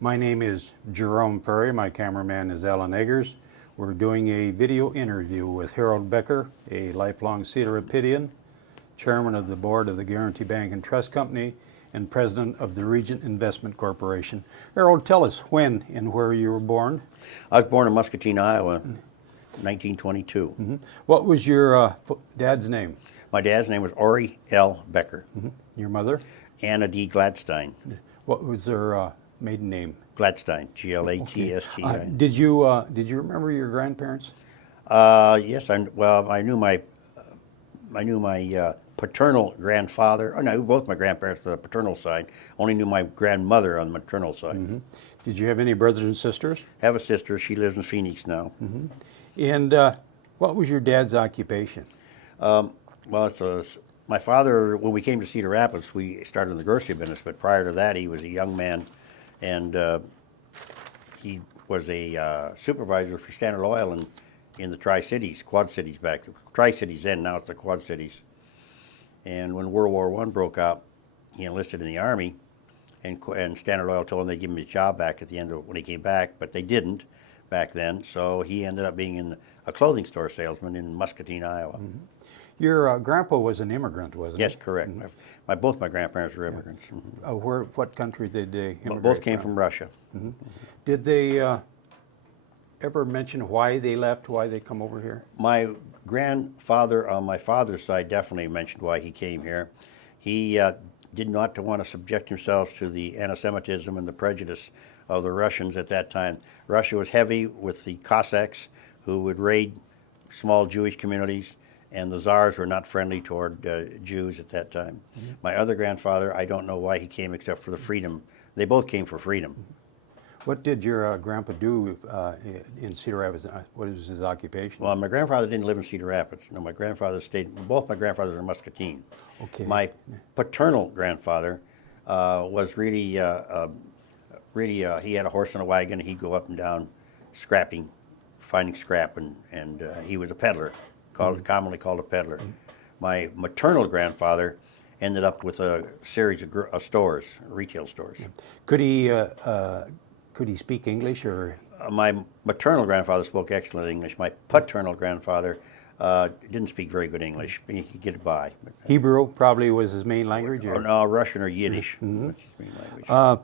My name is Jerome Perry. My cameraman is Alan Eggers. We're doing a video interview with Harold Becker, a lifelong Cedar Rapidian, chairman of the board of the Guarantee Bank and Trust Company, and president of the Regent Investment Corporation. Harold, tell us when and where you were born. I was born in Muscatine, Iowa, 1922. Mm-hmm. What was your dad's name? My dad's name was Ori L. Becker. Mm-hmm. Your mother? Anna D. Gladstein. What was their maiden name? Gladstein, G-L-A-T-S-T-I. Okay. Did you remember your grandparents? Yes, I knew my paternal grandfather. Oh no, both my grandparents on the paternal side. Only knew my grandmother on the maternal side. Mm-hmm. Did you have any brothers and sisters? I have a sister. She lives in Phoenix now. Mm-hmm. And what was your dad's occupation? My father, when we came to Cedar Rapids, we started in the grocery business, but prior to that, he was a young man, and he was a supervisor for Standard Oil in the Tri-Cities, Quad Cities back. Tri-Cities then, now it's the Quad Cities. And when World War I broke out, he enlisted in the Army, and Standard Oil told him they'd give him his job back at the end of when he came back, but they didn't back then, so he ended up being a clothing store salesman in Muscatine, Iowa. Mm-hmm. Your grandpa was an immigrant, wasn't he? Yes, correct. Mm-hmm. Both my grandparents were immigrants. Yeah. Mm-hmm. What country did they immigrate Both came from Russia. Mm-hmm. Did they ever mention why they left, why they come over here? My grandfather on my father's side definitely mentioned why he came here. He did not want to subject himself to the anti-Semitism and the prejudice of the Russians at that time. Russia was heavy with the Cossacks, who would raid small Jewish communities, and the Tsars were not friendly toward Jews at that time. Mm-hmm. My other grandfather, I don't know why he came except for the freedom. They both came for freedom. What did your grandpa do in Cedar Rapids? What was his occupation? Well, my grandfather didn't live in Cedar Rapids. No, my grandfather both my grandfathers are Muscatine. Okay. My paternal grandfather was really, he had a horse and a wagon, and he'd go up and down scrapping, finding scrap, and he was a peddler. Commonly called a peddler. Mm-hmm. My maternal grandfather ended up with a series of stores, retail stores. Could he speak English or? My maternal grandfather spoke excellent English. My paternal grandfather didn't speak very good English. He could get by. Hebrew probably was his main language? Or? No, Russian or Yiddish. Mm-hmm. That's his main language.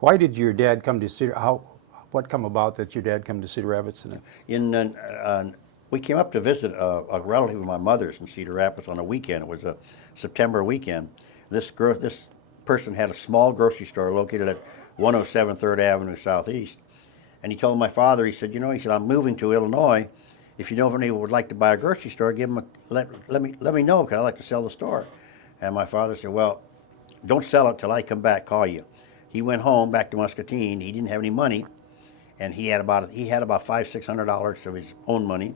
Why did your dad come to Cedar? What come about that your dad come to Cedar Rapids? We came up to visit a relative of my mother's in Cedar Rapids on a weekend. It was a September weekend. This person had a small grocery store located at 107 3rd Avenue Southeast. And he told my father, he said, I'm moving to Illinois. If you know of anyone who would like to buy a grocery store, let me know, because I'd like to sell the store. And my father said, well, don't sell it till I come back, call you. He went home back to Muscatine. He didn't have any money, and he had about $500-600 of his own money.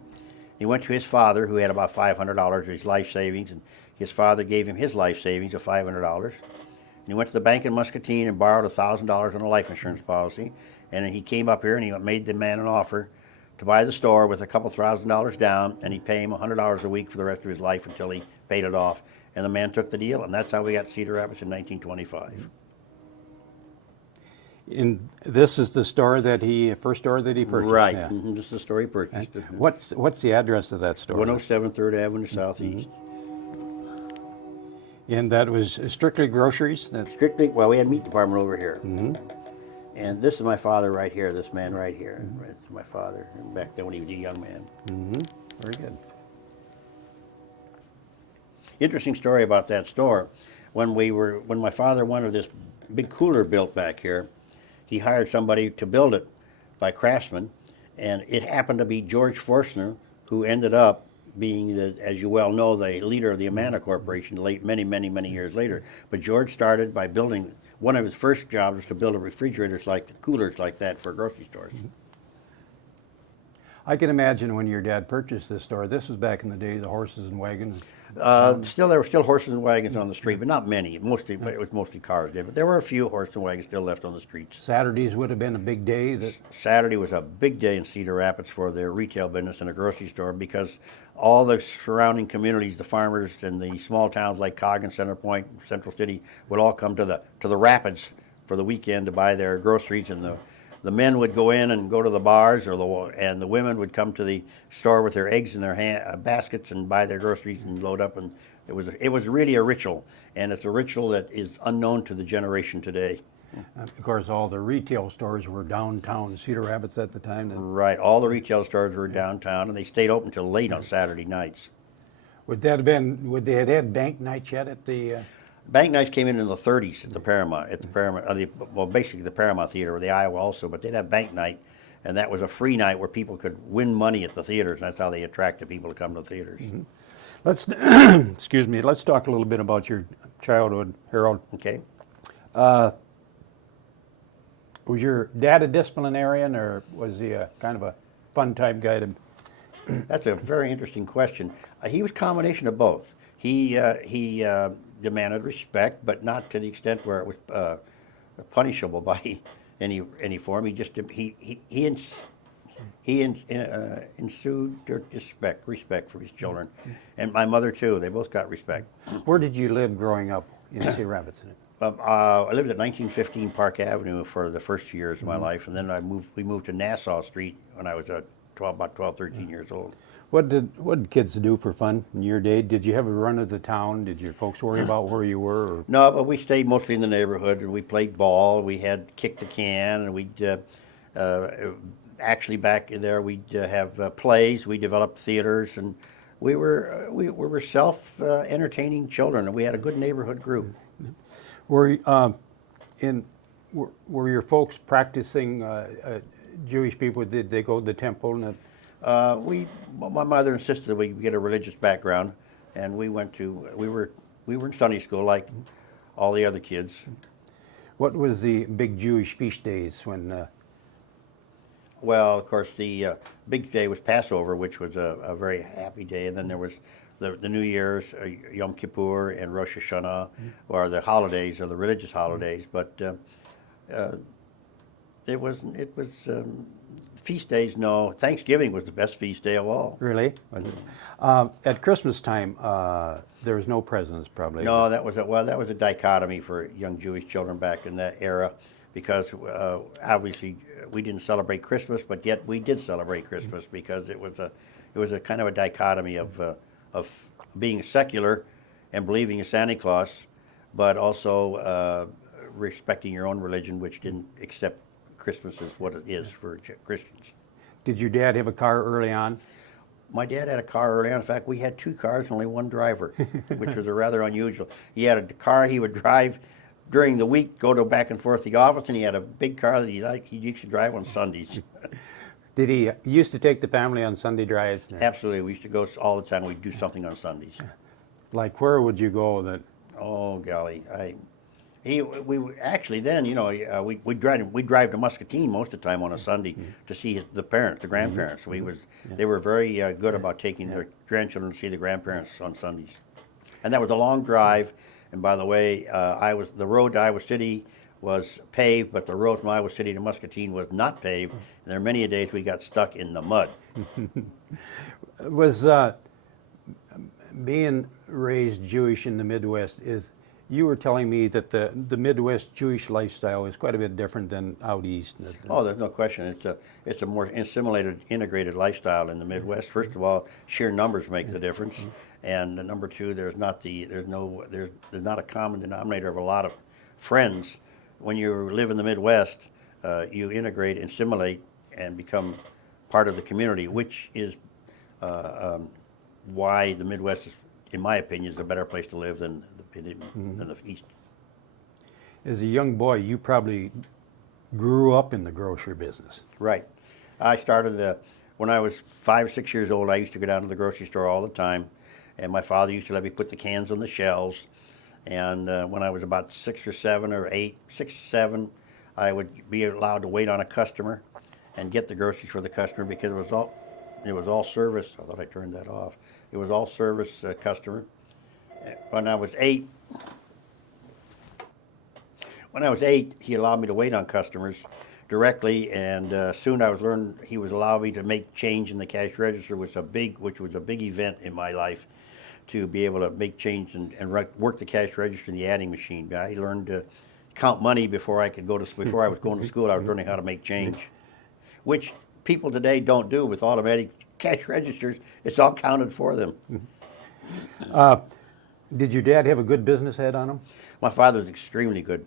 He went to his father, who had about $500 of his life savings, and his father gave him his life savings of $500. And he went to the bank in Muscatine and borrowed $1,000 on a life insurance policy. And then he came up here and he made the man an offer to buy the store with a couple $1,000 down, and he'd pay him $100 a week for the rest of his life until he paid it off. And the man took the deal, and that's how we got to Cedar Rapids in 1925. And this is the store first store that he purchased? Right. Yeah. Mm-hmm. This is the store he purchased. What's the address of that store? 107 3rd Avenue Southeast. Mm-hmm. And that was strictly groceries? Strictly, well, we had a meat department over here. Mm-hmm. And this is my father right here, this man right here. Mm-hmm. It's my father, back then when he was a young man. Mm-hmm. Very good. Interesting story about that store. When my father wanted this big cooler built back here, he hired somebody to build it by craftsmen, and it happened to be George Forstner, who ended up being, as you well know, the leader of the Amana Corporation many years later. But George started by building, one of his first jobs was to build coolers like that for grocery stores. Mm-hmm. I can imagine when your dad purchased this store, this was back in the day, the horses and wagons. There were still horses and wagons on the street, but not many. It was mostly cars there, but there were a few horses and wagons still left on the streets. Saturdays would have been a big day. Saturday was a big day in Cedar Rapids for the retail business and a grocery store, because all the surrounding communities, the farmers and the small towns like Cog and Center Point, Central City, would all come to the Rapids for the weekend to buy their groceries, and the men would go in and go to the bars, and the women would come to the store with their eggs in their baskets and buy their groceries and load up. And it was really a ritual, and it's a ritual that is unknown to the generation today. Of course, all the retail stores were downtown Cedar Rapids at the time. Then. Right, all the retail stores were downtown, and they stayed open till late on Saturday nights. Would they have had bank nights yet at the? Bank nights came in the 30s at the Paramount, basically the Paramount Theater, or the Iowa also, but they'd have bank night, and that was a free night where people could win money at the theaters, and that's how they attracted people to come to the theaters. Mm-hmm. Let's excuse me. Let's talk a little bit about your childhood, Harold. Okay. Was your dad a disciplinarian, or was he a kind of a fun type guy? That's a very interesting question. He was a combination of both. He demanded respect, but not to the extent where it was punishable by any form. He just ensued respect for his children, and my mother too. They both got respect. Where did you live growing up in Cedar Rapids? I lived at 1915 Park Avenue for the first 2 years of my life, and then we moved to Nassau Street when I was about 12, 13 years old. What did kids do for fun in your day? Did you have a run of the town? Did your folks worry about where you were? Or? No, but we stayed mostly in the neighborhood, and we played ball. We had kick the can, and we'd actually back there we'd have plays. We developed theaters, and we were self-entertaining children, and we had a good neighborhood group. Were your folks practicing Jewish people? Did they go to the temple? My mother insisted that we get a religious background, and we were in Sunday school like all the other kids. What was the big Jewish feast days when? Well, of course, the big day was Passover, which was a very happy day, and then there was the New Year's, Yom Kippur, and Rosh Hashanah, or the holidays, or the religious holidays. But it was feast days. No, Thanksgiving was the best feast day of all. Really? At Christmas time, there was no presents, probably. No, that was a dichotomy for young Jewish children back in that era, because obviously we didn't celebrate Christmas, but yet we did celebrate Christmas because it was a kind of a dichotomy of being secular and believing in Santa Claus, but also respecting your own religion, which didn't accept Christmas as what it is for Christians. Did your dad have a car early on? My dad had a car early on. In fact, we had 2 cars and only 1 driver, which was rather unusual. He had a car he would drive during the week, go to back and forth the office, and he had a big car that he used to drive on Sundays. Did he used to take the family on Sunday drives? Absolutely. We used to go all the time. We'd do something on Sundays. Like where would you go that? Oh, golly. We actually then, we'd drive to Muscatine most of the time on a Sunday to see the grandparents. They were very good about taking their grandchildren to see the grandparents on Sundays. And that was a long drive. And by the way, the road to Iowa City was paved, but the road from Iowa City to Muscatine was not paved. And there are many days we got stuck in the mud. Was being raised Jewish in the Midwest, you were telling me that the Midwest Jewish lifestyle is quite a bit different than out east. Oh, there's no question. It's a more assimilated, integrated lifestyle in the Midwest. First of all, sheer numbers make the difference, and number 2, there's not a common denominator of a lot of friends. When you live in the Midwest, you integrate, assimilate, and become part of the community, which is why the Midwest is, in my opinion, is a better place to live than the East. As a young boy, you probably grew up in the grocery business. Right. I started when I was 5 or 6 years old. I used to go down to the grocery store all the time, and my father used to let me put the cans on the shelves. And when I was about 6 or 7 or 8, 6 or 7, I would be allowed to wait on a customer and get the groceries for the customer, because it was all service. I thought I turned that off. It was all service customer. When I was 8, he allowed me to wait on customers directly, and soon I was learned he was allowing me to make change in the cash register, which was a big event in my life, to be able to make change and work the cash register in the adding machine. I learned count money before I could before I was going to school. I was learning how to make change, which people today don't do with automatic cash registers. It's all counted for them. Did your dad have a good business head on him? My father was extremely good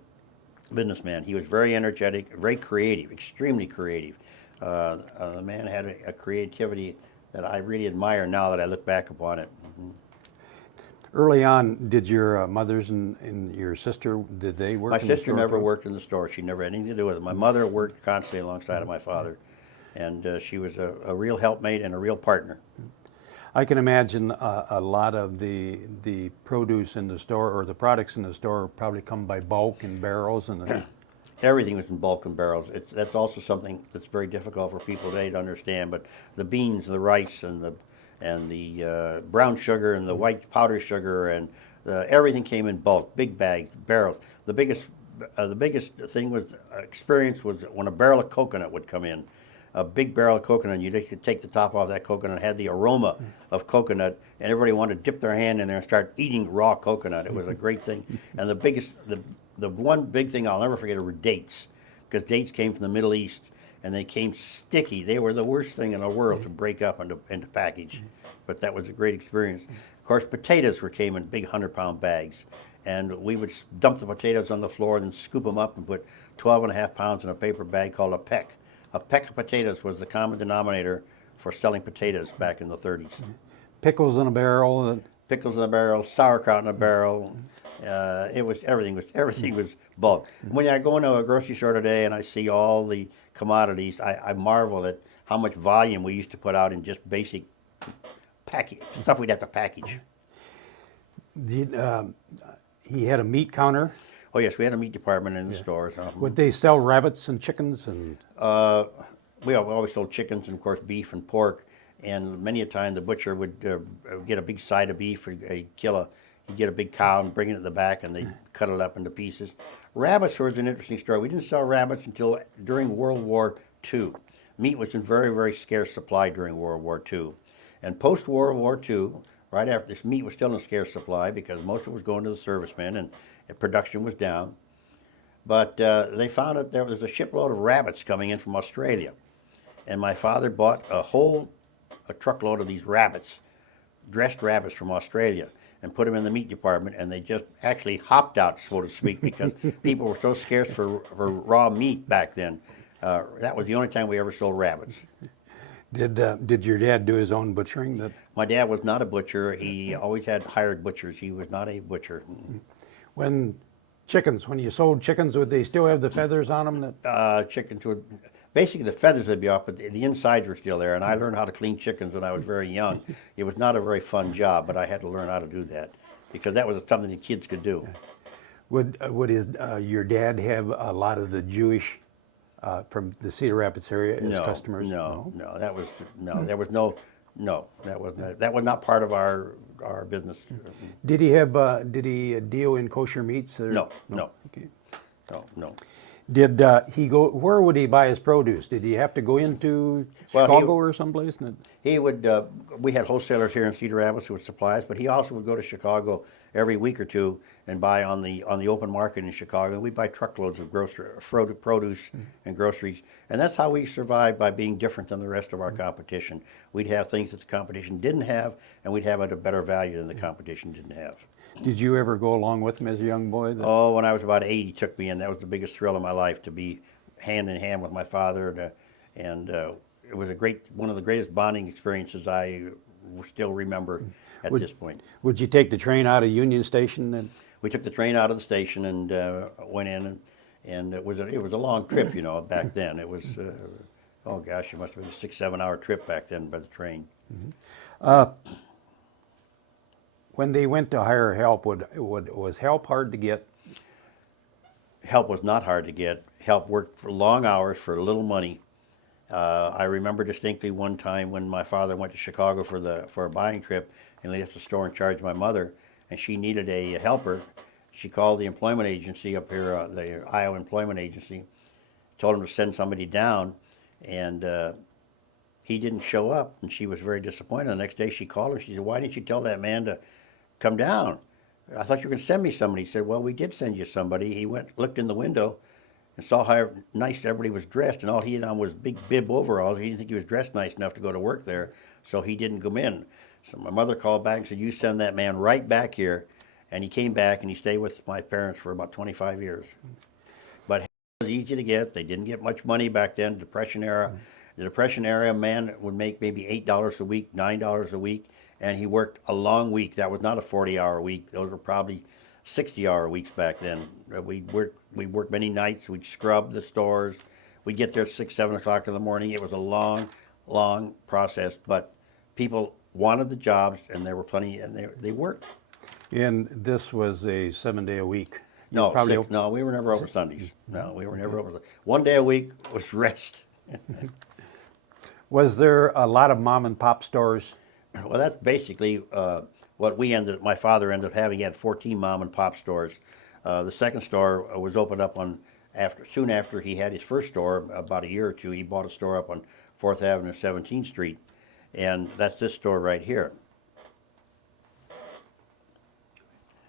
businessman. He was very energetic, very creative, extremely creative. The man had a creativity that I really admire now that I look back upon it. Early on, did your mothers and your sister, did they work My in the sister store never too? worked in the store. She never had anything to do with it. My mother worked constantly alongside of my father, and she was a real helpmate and a real partner. I can imagine a lot of the produce in the store or the products in the store probably come by bulk in barrels and Everything was in bulk and barrels. That's also something that's very difficult for people today to understand. But the beans, the rice, and the brown sugar and the white powder sugar and everything came in bulk, big bags, barrels. The biggest thing was experience was when a barrel of coconut would come in. A big barrel of coconut, and you could take the top off that coconut, it had the aroma of coconut, and everybody wanted to dip their hand in there and start eating raw coconut. It was a great thing. And the one big thing I'll never forget were dates, because dates came from the Middle East, and they came sticky. They were the worst thing in the world to break up into package, but that was a great experience. Of course, potatoes came in big 100-pound bags, and we would dump the potatoes on the floor and then scoop them up and put 12.5 pounds in a paper bag called a peck. A peck of potatoes was the common denominator for selling potatoes back in the 30s. pickles in a barrel. Pickles in a barrel, sauerkraut in a barrel. Everything was bulk. When I go into a grocery store today and I see all the commodities, I marvel at how much volume we used to put out in just basic stuff we'd have to package. He had a meat counter. Oh yes, we had a meat department in the stores. Would they sell rabbits and chickens and? We always sold chickens and of course beef and pork. And many a time the butcher would get a big side of beef, or he'd get a big cow and bring it to the back, and they'd cut it up into pieces. Rabbits was an interesting story. We didn't sell rabbits until during World War II. Meat was in very, very scarce supply during World War II. And post-World War II, right after this, meat was still in scarce supply because most of it was going to the servicemen and production was down. But they found that there was a shipload of rabbits coming in from Australia. And my father bought a truckload of these rabbits, dressed rabbits from Australia, and put them in the meat department, and they just actually hopped out, so to speak, because people were so scarce for raw meat back then. That was the only time we ever sold rabbits. Did your dad do his own butchering? My dad was not a butcher. He always had hired butchers. He was not a butcher. When you sold chickens, would they still have the feathers on them? Chickens would, basically the feathers would be off, but the insides were still there. And I learned how to clean chickens when I was very young. It was not a very fun job, but I had to learn how to do that because that was something the kids could do. Would your dad have a lot of the Jewish from the Cedar Rapids area as customers? No, that was not part of our business. Did he deal in kosher meats? Or? No. Okay. No. Did he go? Where would he buy his produce? Did he have to go into Chicago or someplace? He would. We had wholesalers here in Cedar Rapids who would supply us, but he also would go to Chicago every week or two and buy on the open market in Chicago. We'd buy truckloads of produce and groceries, and that's how we survived, by being different than the rest of our competition. We'd have things that the competition didn't have, and we'd have it at a better value than the competition didn't have. Did you ever go along with him as a young boy? Oh, when I was about 8, he took me in. That was the biggest thrill of my life, to be hand in hand with my father, and it was one of the greatest bonding experiences I still remember at this point. Would you take the train out of Union Station then? We took the train out of the station and went in, and it was a long trip, back then. It was, oh gosh, it must have been a 6-7 hour trip back then by the train. Mm-hmm. When they went to hire help, was help hard to get? Help was not hard to get. Help worked for long hours for little money. I remember distinctly one time when my father went to Chicago for a buying trip, and left the store in charge of my mother, and she needed a helper. She called the employment agency up here, the Iowa Employment Agency, told him to send somebody down, and he didn't show up, and she was very disappointed. The next day she called him. She said, "Why didn't you tell that man to come down?" I thought you were going to send me somebody. He said, well, we did send you somebody. He went, looked in the window and saw how nice everybody was dressed, and all he had on was big bib overalls. He didn't think he was dressed nice enough to go to work there, so he didn't come in. So my mother called back and said, you send that man right back here. And he came back and he stayed with my parents for about 25 years. But it was easy to get. They didn't get much money back then, Depression era. The Depression era, a man would make maybe $8 a week, $9 a week, and he worked a long week. That was not a 40-hour week. Those were probably 60-hour weeks back then. We worked many nights. We'd scrub the stores. We'd get there at 6, 7 o'clock in the morning. It was a long, long process, but people wanted the jobs, and there were plenty, and they worked. And this was a 7-day a week? No, Probably no, we were never open Sundays. No, we were never open. One day a week was rest. Was there a lot of mom and pop stores? Well, that's basically what my father ended up having. He had 14 mom and pop stores. The second store was opened up soon after he had his first store, about a year or two. He bought a store up on 4th Avenue, 17th Street, and that's this store right here.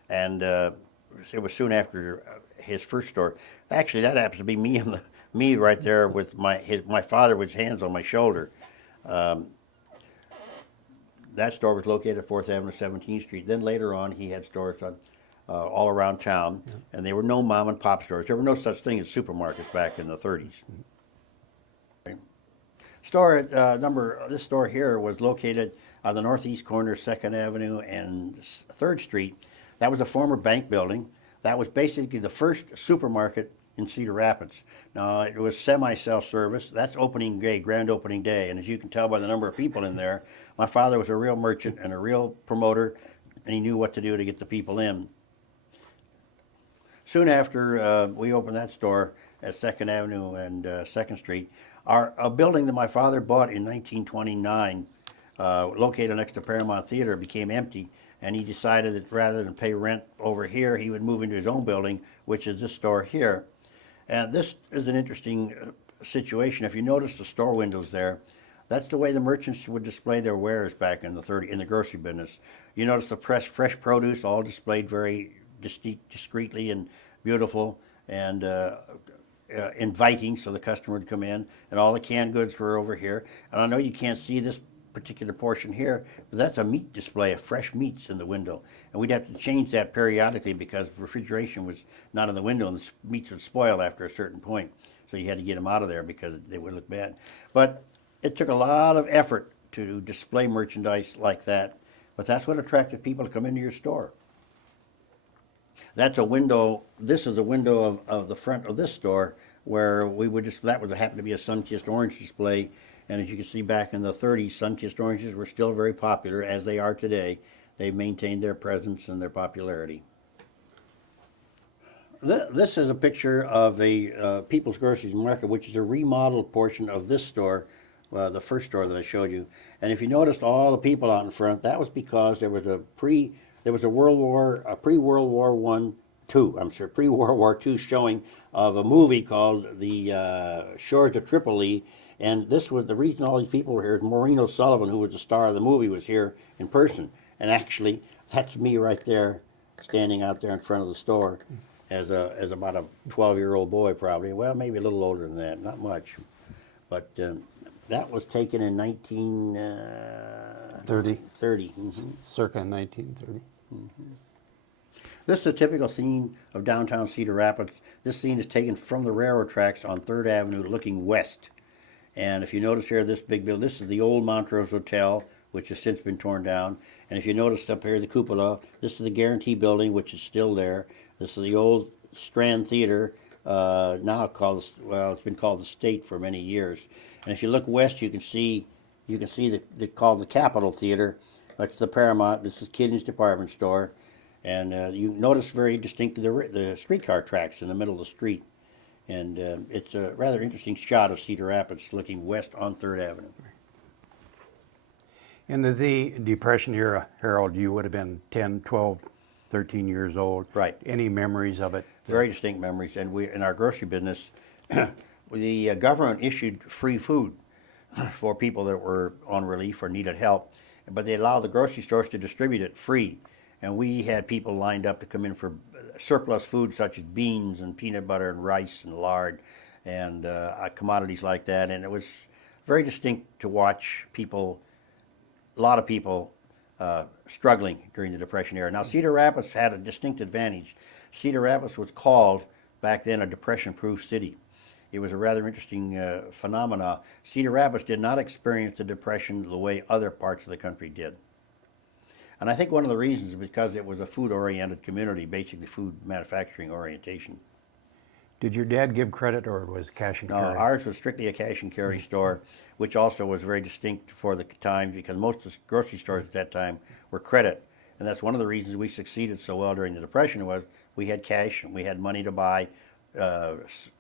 And it was soon after his first store. Actually, that happens to be me right there with my father with his hands on my shoulder. That store was located at 4th Avenue, 17th Street. Then later on, he had stores on all around town, and there were no mom and pop stores. There were no such thing as supermarkets back in the 30s. This store here was located on the northeast corner of 2nd Avenue and 3rd Street. That was a former bank building. That was basically the first supermarket in Cedar Rapids. Now, it was semi-self-service. That's opening day, grand opening day. And as you can tell by the number of people in there, my father was a real merchant and a real promoter, and he knew what to do to get the people in. Soon after we opened that store at 2nd Avenue and 2nd Street, a building that my father bought in 1929, located next to Paramount Theater, became empty. And he decided that rather than pay rent over here, he would move into his own building, which is this store here. And this is an interesting situation. If you notice the store windows there, that's the way the merchants would display their wares back in the grocery business. You notice the fresh produce all displayed very discreetly and beautiful and inviting, so the customer would come in. And all the canned goods were over here. And I know you can't see this particular portion here, but that's a meat display of fresh meats in the window, and we'd have to change that periodically because refrigeration was not in the window and the meats would spoil after a certain point, so you had to get them out of there because they would look bad. But it took a lot of effort to display merchandise like that, but that's what attracted people to come into your store. That's a window. This is a window of the front of this store where that would happen to be a sun-kissed orange display. And as you can see, back in the 30s, sun-kissed oranges were still very popular, as they are today. They've maintained their presence and their popularity. This is a picture of a People's Groceries Market, which is a remodeled portion of this store, the first store that I showed you. And if you noticed all the people out in front, that was because there was a pre-World War II showing of a movie called The Shores of Tripoli. And this was the reason all these people were here. Maureen O'Sullivan, who was the star of the movie, was here in person. And actually, that's me right there, standing out there in front of the store, as about a 12-year-old boy, probably. Well, maybe a little older than that, not much. But that was taken in 1930. Circa 1930. This is a typical scene of downtown Cedar Rapids. This scene is taken from the railroad tracks on 3rd Avenue looking west. And if you notice here, this big building, this is the old Montrose Hotel, which has since been torn down. And if you notice up here, the cupola, this is the Guarantee Building, which is still there. This is the old Strand Theater, now it's been called the State for many years. And if you look west, you can see called the Capitol Theater. That's the Paramount. This is Kidding's Department Store. And you notice very distinctly the streetcar tracks in the middle of the street. And it's a rather interesting shot of Cedar Rapids looking west on 3rd Avenue. In the Depression era, Harold, you would have been 10, 12, 13 years old. Right. Any memories of it? Very distinct memories. And we, in our grocery business, the government issued free food for people that were on relief or needed help, but they allowed the grocery stores to distribute it free. and we had people lined up to come in for surplus food such as beans and peanut butter and rice and lard and commodities like that. And it was very distinct to watch people, a lot of people, struggling during the Depression era. Now, Cedar Rapids had a distinct advantage. Cedar Rapids was called back then a depression-proof city. It was a rather interesting phenomena. Cedar Rapids did not experience the Depression the way other parts of the country did. And I think one of the reasons is because it was a food-oriented community, basically food manufacturing orientation. Did your dad give credit, or it was cash and No, carry? ours was strictly a cash and carry store, which also was very distinct for the time because most of the grocery stores at that time were credit. And that's one of the reasons we succeeded so well during the Depression was we had cash and we had money to buy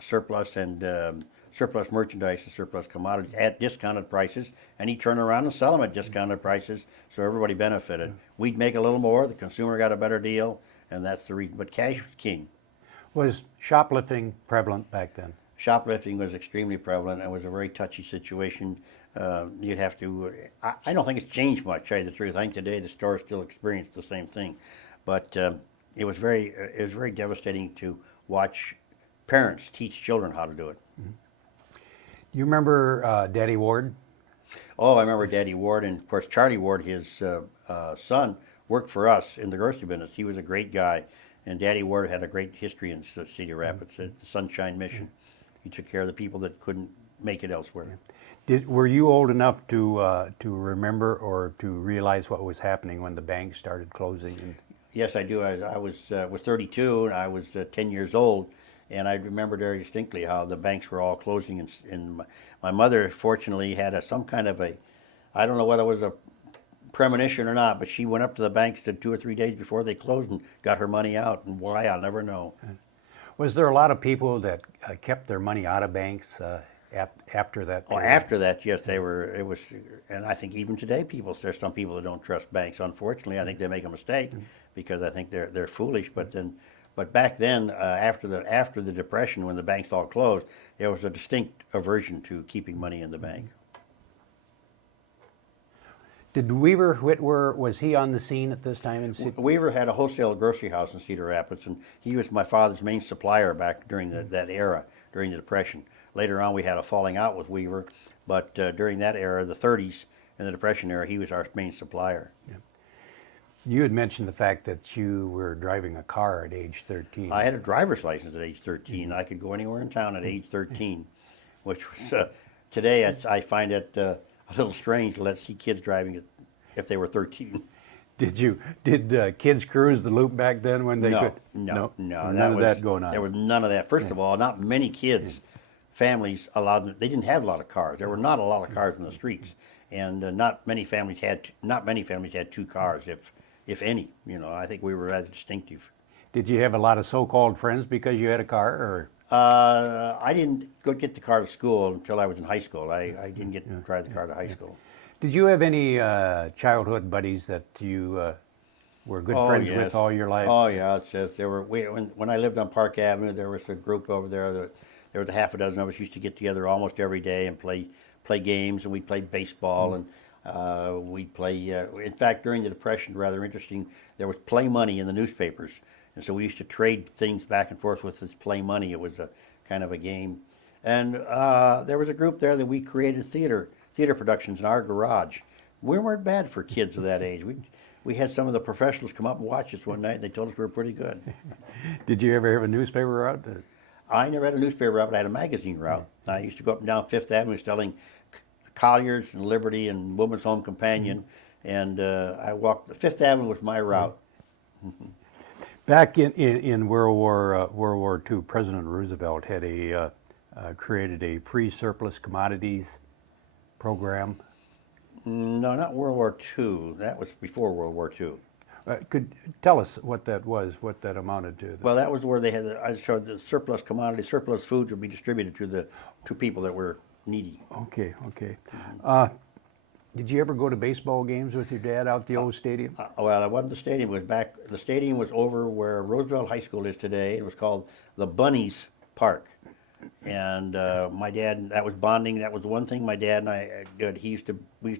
surplus and surplus merchandise and surplus commodities at discounted prices, and he'd turn around and sell them at discounted prices, so everybody benefited. We'd make a little more, the consumer got a better deal, and that's the reason. But cash was king. Was shoplifting prevalent back then? Shoplifting was extremely prevalent and was a very touchy situation. You'd have to, I don't think it's changed much, to tell you the truth. I think today the stores still experience the same thing. But it was very devastating to watch parents teach children how to do it. You remember Daddy Ward? Oh, I remember Daddy Ward, and of course Charlie Ward, his son, worked for us in the grocery business. He was a great guy, and Daddy Ward had a great history in Cedar Rapids at the Sunshine Mission. He took care of the people that couldn't make it elsewhere. Were you old enough to remember or to realize what was happening when the banks started closing? Yes, I do. I was 32, and I was 10 years old, and I remember very distinctly how the banks were all closing. And my mother, fortunately, had some kind of I don't know whether it was a premonition or not, but she went up to the banks 2 or 3 days before they closed and got her money out. And why, I'll never know. Was there a lot of people that kept their money out of banks after that Oh, period? after that, yes, they were. It was, and I think even today, there's some people that don't trust banks. Unfortunately, I think they make a mistake because I think they're foolish. But back then, after the Depression, when the banks all closed, there was a distinct aversion to keeping money in the bank. Did Weaver Whitwer, was he on the scene at this time in Cedar? Weaver had a wholesale grocery house in Cedar Rapids, and he was my father's main supplier back during that era, during the Depression. Later on, we had a falling out with Weaver, but during that era, the 30s and the Depression era, he was our main supplier. Yeah. You had mentioned the fact that you were driving a car at age 13. I had a driver's license at age 13. I could go anywhere in town at age 13, which was, today I find it a little strange to see kids driving it if they were 13. Did kids cruise the loop back then when they could? No. None of that going on. There was none of that. First of all, not many kids, families allowed them. They didn't have a lot of cars. There were not a lot of cars in the streets, and not many families had 2 cars, if any. You know, I think we were rather distinctive. Did you have a lot of so-called friends because you had a car, or? I didn't go get the car to school until I was in high school. I didn't get to drive the car to high school. Did you have any childhood buddies that you were good friends with all your life? Oh yeah, it's just there were. When I lived on Park Avenue, there was a group over there. There was a half a dozen of us used to get together almost every day and play games, and we'd play baseball and we'd play. In fact, during the Depression, rather interesting, there was play money in the newspapers, and so we used to trade things back and forth with this play money. It was a kind of a game, and there was a group there that we created theater productions in our garage. We weren't bad for kids of that age. We had some of the professionals come up and watch us one night, and they told us we were pretty good. Did you ever have a newspaper route? I never had a newspaper route, but I had a magazine route. I used to go up and down Fifth Avenue selling Collier's and Liberty and Woman's Home Companion, and I walked. Fifth Avenue was my route. Back in World War II, President Roosevelt had created a free surplus commodities program. No, not World War II. That was before World War II. Could tell us what that was, what that amounted to? Well, that was where they had. I showed the surplus commodities, surplus foods would be distributed to people that were needy. Okay. Did you ever go to baseball games with your dad out the old stadium? Well, it wasn't the stadium. It was back. The stadium was over where Roosevelt High School is today. It was called the Bunnies Park. And my dad, that was bonding. That was the one thing my dad and I did. We used to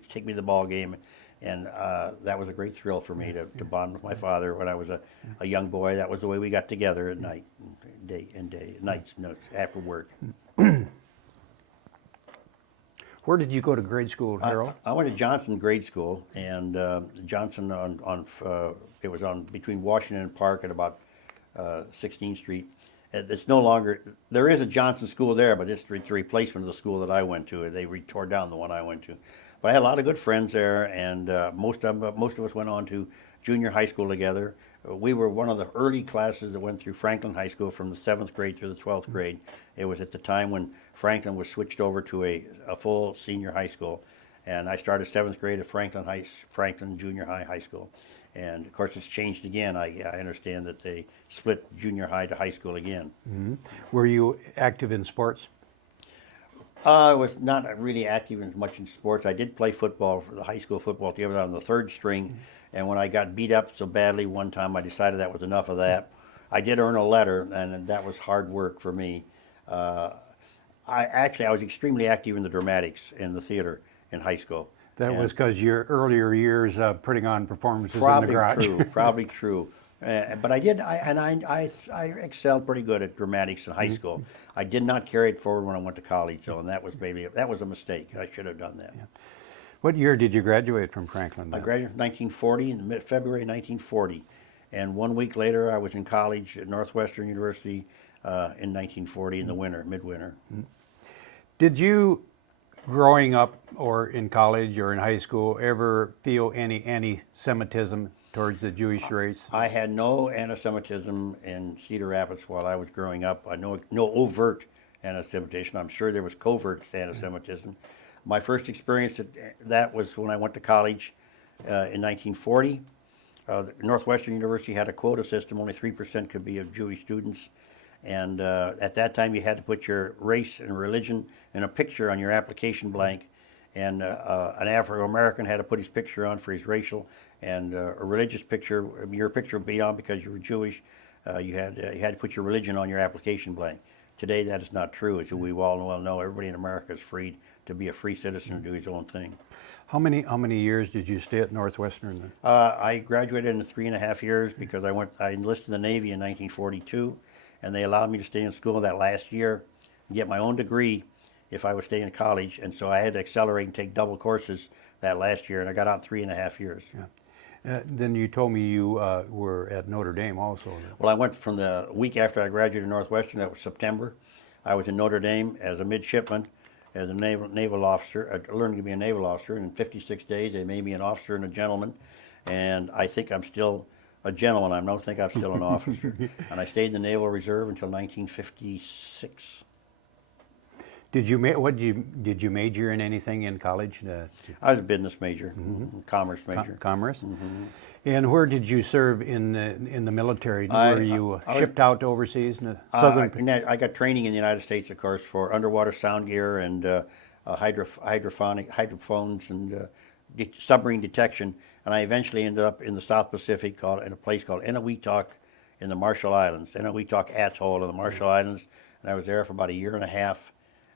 take me to the ball game, And that was a great thrill for me to bond with my father when I was a young boy. That was the way we got together at night, nights after work. Where did you go to grade school, Harold? I went to Johnson grade school, and Johnson it was on between Washington and Park at about 16th Street. It's no longer, there is a Johnson school there, but it's a replacement of the school that I went to. They tore down the one I went to. But I had a lot of good friends there, and most of us went on to junior high school together. We were one of the early classes that went through Franklin High School from the 7th grade through the 12th grade. It was at the time when Franklin was switched over to a full senior high school. And I started 7th grade at Franklin Junior High School. And of course, it's changed again. I understand that they split junior high to high school again. Mm-hmm. Were you active in sports? I was not really active as much in sports. I did play football for the high school football team. I was on the 3rd string, and when I got beat up so badly one time, I decided that was enough of that. I did earn a letter, and that was hard work for me. I was extremely active in the dramatics and the theater in high school. That was because your earlier years putting on performances in the garage. Probably true. But I excelled pretty good at dramatics in high school. I did not carry it forward when I went to college, though, and that was a mistake. I should have done that. Yeah. What year did you graduate from Franklin then? I graduated in 1940, in February 1940, and 1 week later I was in college at Northwestern University in 1940 in the winter, midwinter. Did you, growing up or in college or in high school, ever feel any anti-Semitism towards the Jewish race? I had no anti-Semitism in Cedar Rapids while I was growing up. I know no overt anti-Semitism. I'm sure there was covert anti-Semitism. My first experience that was when I went to college in 1940. Northwestern University had a quota system. Only 3% could be of Jewish students. And at that time, you had to put your race and religion and a picture on your application blank. And an Afro-American had to put his picture on for his racial and a religious picture. Your picture would be on because you were Jewish. You had to put your religion on your application blank. Today, that is not true. As we all well know, everybody in America is free to be a free citizen and do his own thing. How many years did you stay at Northwestern then? I graduated in 3.5 years because I enlisted in the Navy in 1942, and they allowed me to stay in school that last year and get my own degree if I was staying in college. And so I had to accelerate and take double courses that last year, and I got out in 3.5 years. Yeah. Then you told me you were at Notre Dame also. Well, I went from the week after I graduated Northwestern, that was September. I was in Notre Dame as a midshipman, as a naval officer, learning to be a naval officer. And in 56 days, they made me an officer and a gentleman. And I think I'm still a gentleman. I don't think I'm still an officer. And I stayed in the Naval Reserve until 1956. Did you major in anything in college? I was a business major, commerce major. Commerce. And where did you serve in the military? Were you shipped out to overseas in the southern? I got training in the United States, of course, for underwater sound gear and hydrophones and submarine detection. And I eventually ended up in the South Pacific, in a place called Eniwetok in the Marshall Islands, Eniwetok Atoll in the Marshall Islands. And I was there for about 1.5 years.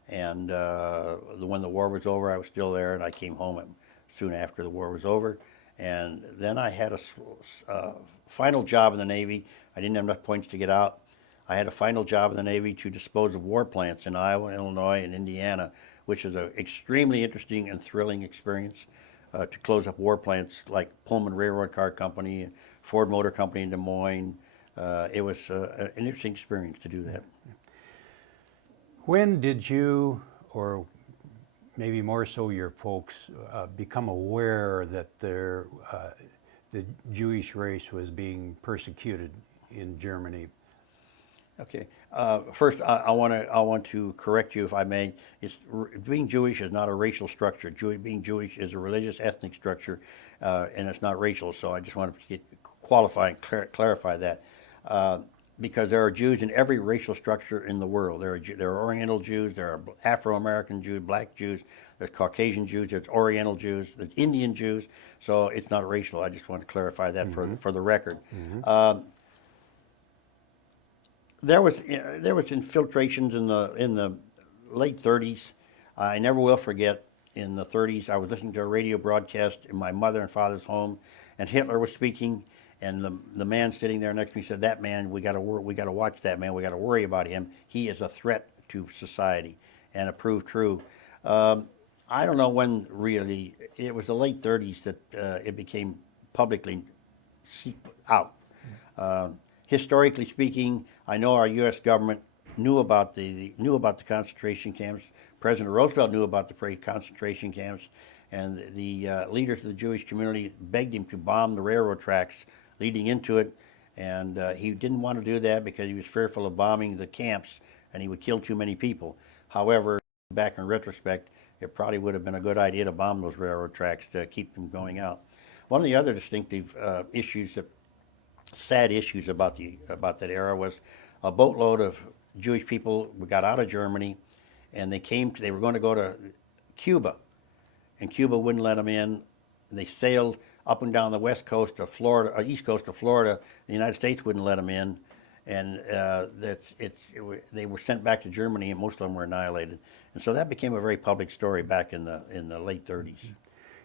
And when the war was over, I was still there, and I came home soon after the war was over. And then I had a final job in the Navy. I didn't have enough points to get out. I had a final job in the Navy to dispose of war plants in Iowa, Illinois, and Indiana, which is an extremely interesting and thrilling experience to close up war plants like Pullman Railroad Car Company and Ford Motor Company in Des Moines. It was an interesting experience to do that. When did you, or maybe more so your folks, become aware that the Jewish race was being persecuted in Germany? Okay. First, I want to correct you, if I may. Being Jewish is not a racial structure. Being Jewish is a religious, ethnic structure, and it's not racial. So I just want to qualify and clarify that. Because there are Jews in every racial structure in the world. There are Oriental Jews, there are Afro-American Jews, black Jews, there's Caucasian Jews, there's Oriental Jews, there's Indian Jews. So it's not racial. I just want to clarify that for the record. There was infiltrations in the late 30s. I never will forget in the 30s. I was listening to a radio broadcast in my mother and father's home, and Hitler was speaking, and the man sitting there next to me said, "That man, we got to watch that man. We got to worry about him. He is a threat to society," and it proved true. I don't know when really. It was the late 30s that it became publicly out. Historically speaking, I know our U.S. government knew about the concentration camps. President Roosevelt knew about the concentration camps, and the leaders of the Jewish community begged him to bomb the railroad tracks leading into it, and he didn't want to do that because he was fearful of bombing the camps and he would kill too many people. However, back in retrospect, it probably would have been a good idea to bomb those railroad tracks to keep them going out. One of the other distinctive sad issues about that era was a boatload of Jewish people got out of Germany, and they were going to go to Cuba, and Cuba wouldn't let them in. They sailed up and down the west coast of Florida, east coast of Florida. The United States wouldn't let them in, and they were sent back to Germany, and most of them were annihilated. And so that became a very public story back in the late 30s.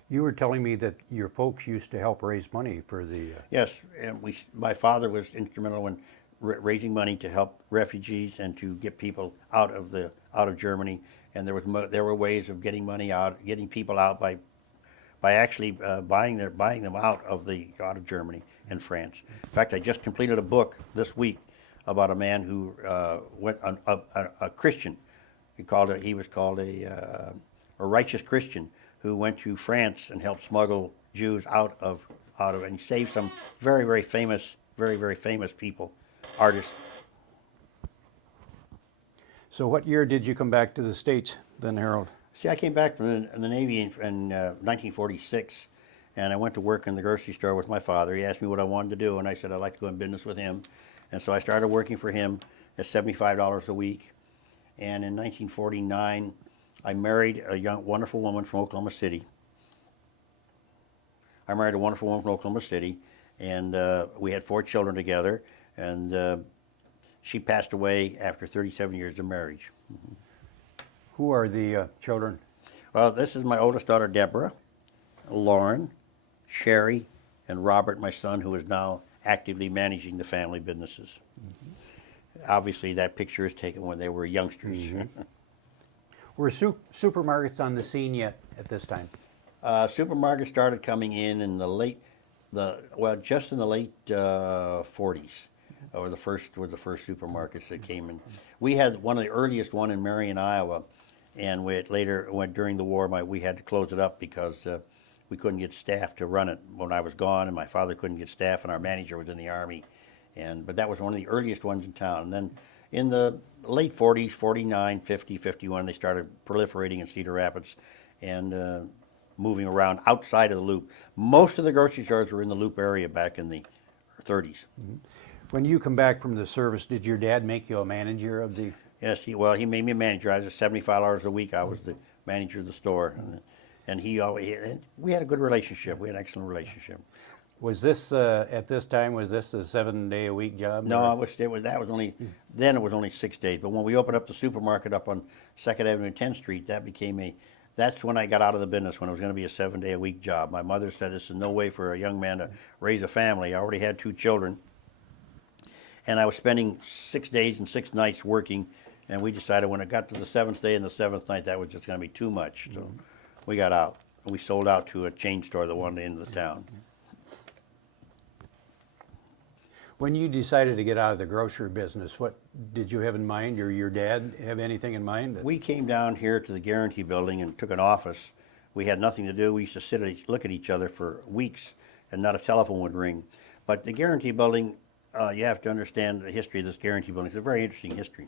You were telling me that your folks used to help raise money for the... Yes, and my father was instrumental in raising money to help refugees and to get people out of Germany. And there were ways of getting money out, getting people out by actually buying them out of Germany and France. In fact, I just completed a book this week about a man who went a Christian. He was called a righteous Christian who went to France and helped smuggle Jews out of and he saved some very famous people, artists. So what year did you come back to the States then, Harold? See, I came back from the Navy in 1946, and I went to work in the grocery store with my father. He asked me what I wanted to do, and I said I'd like to go in business with him. And so I started working for him at $75 a week. And in 1949, I married a wonderful woman from Oklahoma City. And we had 4 children together, and she passed away after 37 years of marriage. Who are the children? Well, this is my oldest daughter, Deborah, Lauren, Sherry, and Robert, my son, who is now actively managing the family businesses. Mm-hmm. Obviously, that picture is taken when they were youngsters. Mm-hmm. Were supermarkets on the scene yet at this time? Supermarkets started coming in just in the late 40s. Were the first supermarkets that came in. We had one of the earliest one in Marion, Iowa, and during the war, we had to close it up because we couldn't get staff to run it when I was gone, and my father couldn't get staff, and our manager was in the Army, but that was one of the earliest ones in town. And then in the late 40s, 49, 50, 51, they started proliferating in Cedar Rapids and moving around outside of the Loop. Most of the grocery stores were in the Loop area back in the 30s. Mm-hmm. When you come back from the service, did your dad make you a manager of the... Yes, he made me a manager. I was at $75 a week. I was the manager of the store, and we had a good relationship. We had an excellent relationship. Was this at this time? Was this a 7-day-a-week job? No, then it was only 6 days. But when we opened up the supermarket up on 2nd Avenue and 10th Street, that's when I got out of the business. When it was going to be a 7-day-a-week job. My mother said this is no way for a young man to raise a family. I already had 2 children. And I was spending 6 days and 6 nights working, and we decided when it got to the 7th day and the 7th night that was just going to be too much. So we got out. We sold out to a chain store that wanted into the town. When you decided to get out of the grocery business, what did you have in mind, or your dad have anything in mind? We came down here to the Guarantee Building and took an office. We had nothing to do. We used to sit and look at each other for weeks, and not a telephone would ring. But the Guarantee Building, you have to understand the history of this Guarantee Building. It's a very interesting history.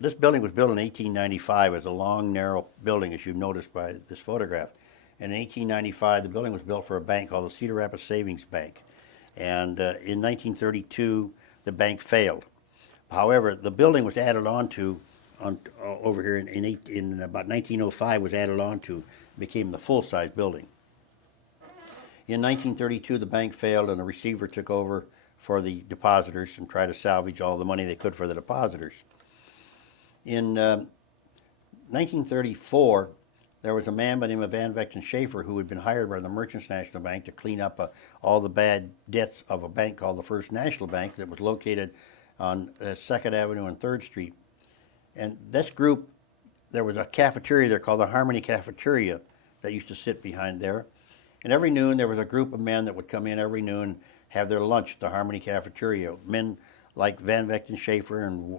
This building was built in 1895 as a long, narrow building, as you've noticed by this photograph. And in 1895, the building was built for a bank called the Cedar Rapids Savings Bank. And in 1932, the bank failed. However, the building was added on to, over here in about 1905, was added on to, became the full-size building. In 1932, the bank failed, and a receiver took over for the depositors and tried to salvage all the money they could for the depositors. In 1934, there was a man by the name of Van Vechten Schaefer who had been hired by the Merchants National Bank to clean up all the bad debts of a bank called the First National Bank that was located on 2nd Avenue and 3rd Street. And this group, there was a cafeteria there called the Harmony Cafeteria that used to sit behind there. And every noon there was a group of men that would come in every noon, have their lunch at the Harmony Cafeteria. Men like Van Vechten Schaefer and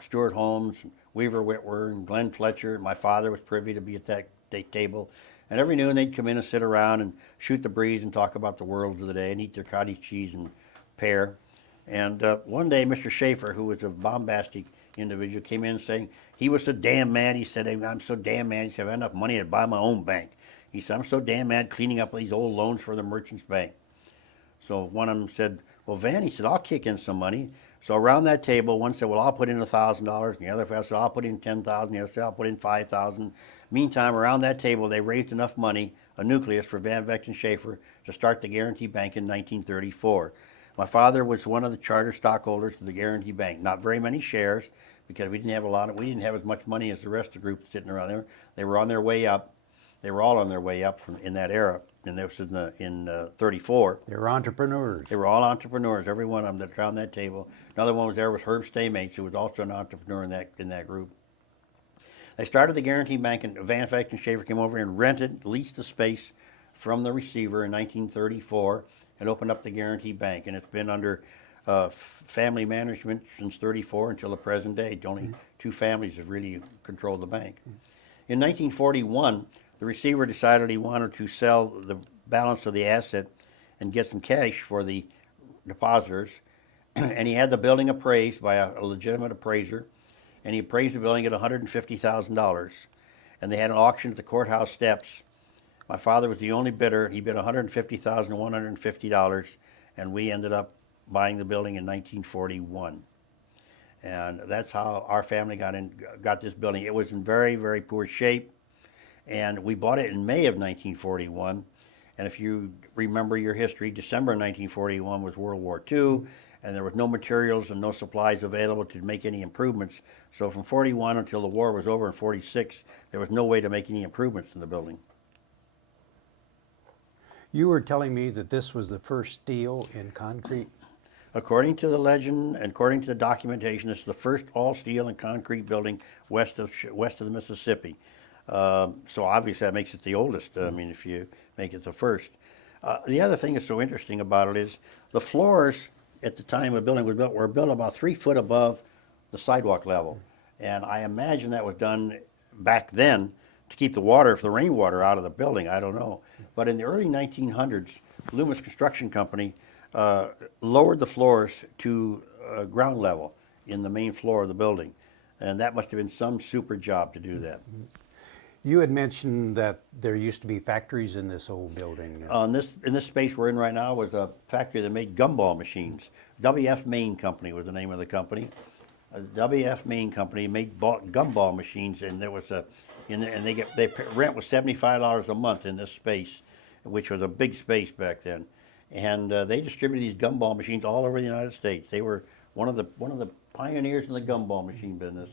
Stuart Holmes, and Weaver Whitwer, and Glenn Fletcher. My father was privy to be at that table. And every noon they'd come in and sit around and shoot the breeze and talk about the world of the day and eat their cottage cheese and pear. And one day Mr. Schaefer, who was a bombastic individual, came in saying he was so damn mad. He said, I'm so damn mad. He said, I have enough money to buy my own bank. He said, I'm so damn mad cleaning up these old loans for the Merchants Bank. So one of them said, well, Van, he said, I'll kick in some money. So around that table, one said, well, I'll put in $1,000. And the other fellow said, I'll put in $10,000. The other said, I'll put in $5,000. Meantime, around that table, they raised enough money, a nucleus, for Van Vechten Schaefer to start the Guarantee Bank in 1934. My father was one of the charter stockholders of the Guarantee Bank. Not very many shares, because we didn't have as much money as the rest of the group sitting around there. They were on their way up. They were all on their way up in that era. And this was in 34. They were entrepreneurs. They were all entrepreneurs, every one of them that around that table. Another one was there was Herb Staymates, who was also an entrepreneur in that group. They started the Guarantee Bank, and Van Vechten Schaefer came over and leased the space from the receiver in 1934 and opened up the Guarantee Bank. And it's been under family management since 34 until the present day. Only two families have really controlled the bank. In 1941, the receiver decided he wanted to sell the balance of the asset and get some cash for the depositors. And he had the building appraised by a legitimate appraiser, and he appraised the building at $150,000. And they had an auction at the courthouse steps. My father was the only bidder. He bid $150,150, and we ended up buying the building in 1941. And that's how our family got this building. It was in very, very poor shape. And we bought it in May of 1941. And if you remember your history, December 1941 was World War II, and there was no materials and no supplies available to make any improvements. So from 41 until the war was over in 46, there was no way to make any improvements in the building. You were telling me that this was the first steel in concrete? According to the legend and according to the documentation, this is the first all-steel and concrete building west of the Mississippi. So obviously that makes it the oldest. I mean, if you make it the first. The other thing that's so interesting about it is the floors at the time the building was built were built about 3 foot above the sidewalk level. And I imagine that was done back then to keep the rainwater out of the building. I don't know. But in the early 1900s, Loomis Construction Company lowered the floors to ground level in the main floor of the building. And that must have been some super job to do that. You had mentioned that there used to be factories in this old building. In this space we're in right now was a factory that made gumball machines. W.F. Main Company was the name of the company. W.F. Main Company made gumball machines, and there was rent was $75 a month in this space, which was a big space back then. And they distributed these gumball machines all over the United States. They were one of the pioneers in the gumball machine business.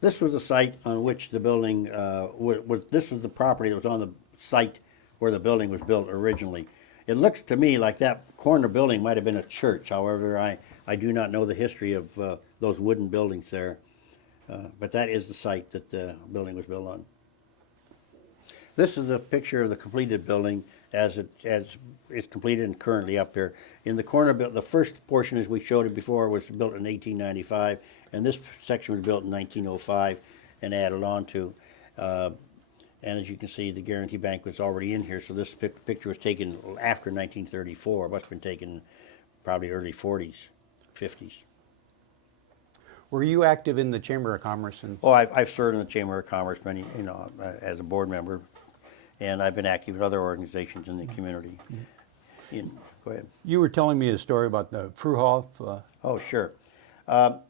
This was the site on which the building this was the property that was on the site where the building was built originally. It looks to me like that corner building might have been a church. However, I do not know the history of those wooden buildings there. But that is the site that the building was built on. This is a picture of the completed building as it's completed and currently up there. In the corner, the first portion, as we showed it before, was built in 1895, and this section was built in 1905 and added on to. And as you can see, the Guarantee Bank was already in here, so this picture was taken after 1934. It must have been taken probably early 40s, 50s. Were you active in the Chamber of Commerce? Oh, I've served in the Chamber of Commerce as a board member, and I've been active in other organizations in the community. Go ahead. You were telling me a story about the Fruhoff. Oh, sure. Back